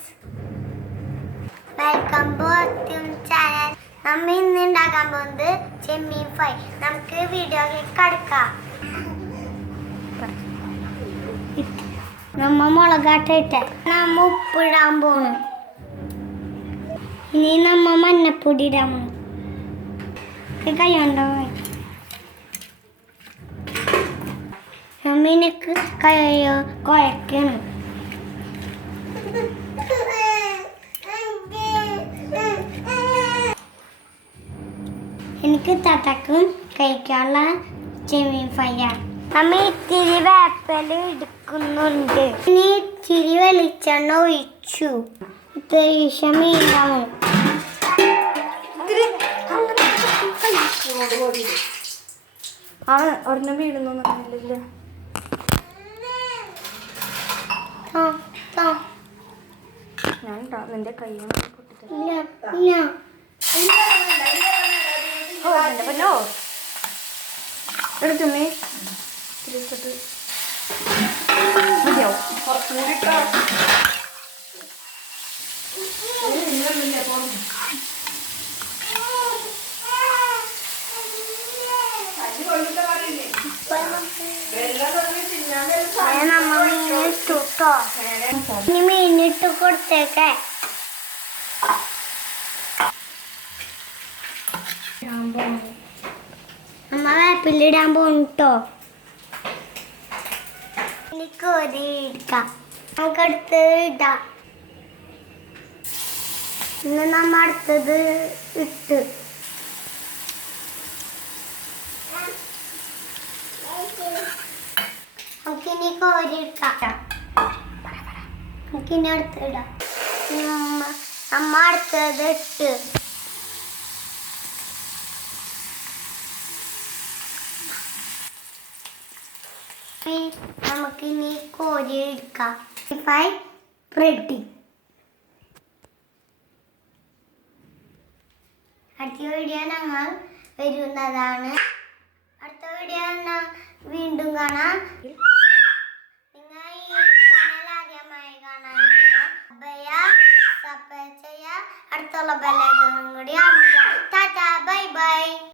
Friends, welcome back to channel. നമ്മ ഇന്ന് ഉണ്ടാക്കാൻ പോകുന്നത് ചെമ്മീൻ ഫ്രൈ. നമുക്ക് വീഡിയോയിലേക്ക് കടക്കാം. നമ്മ മുളകാട്ടിട്ട് നമ്മ ഉപ്പിടാൻ പോണു. ഇനി നമ്മ മഞ്ഞപ്പൊടി ഇടാൻ പോണു. കൈ ഉണ്ടോ? നമ്മക്ക് കയ്യോ കുഴക്കണം. എനിക്ക് തത്തക്കും കഴിക്കാനുള്ള ചെമ്മീൻ ഫ്രൈയാണ്. നമ്മ ഇത്തിരി വേപ്പില എടുക്കുന്നുണ്ട്. ഇനി ഇത്തിരി വെളിച്ചെണ്ണ ഒഴിച്ചു. ഇത്തിരി മീനാവും. ഒരെണ്ണം വീഴുന്നൊന്നുമില്ലല്ലോ. ഞാൻ നിന്റെ കൈ പൊന്നോ എടുത്തുമ്മേ മതിയോ? നമ്മ മീനിട്ടോ ഇനി മീനിട്ട് കൊടുത്തേക്കെ. നമ്മ വേപ്പിലിടാൻ പോണിട്ടോ. ഇനി കോരി ഇടാം. നമുക്ക് അടുത്തത് ഇടാം. ഇന്ന് നമ്മ അടുത്തത് ഇട്ട് നമുക്കിനി കോരി ഇടാം. നമുക്കിനി അടുത്ത് ഇടാം. നമ്മ അടുത്തത് ഇട്ട് നമുക്കിനി കോരി എടുക്കാം. Fry ready. അടുത്ത വീഡിയോ ഞങ്ങൾ വരുന്നതാണ്. അടുത്ത വീഡിയോ വീണ്ടും കാണാം. നിങ്ങൾ ഈ ചാനൽ ആദ്യമായി കാണാൻ സബ്സ്ക്രൈബ് ചെയ്യുക. അടുത്തുള്ള ബെല്ലൈക്കൺ കൂടി അമർത്തുക. Tata, bye bye.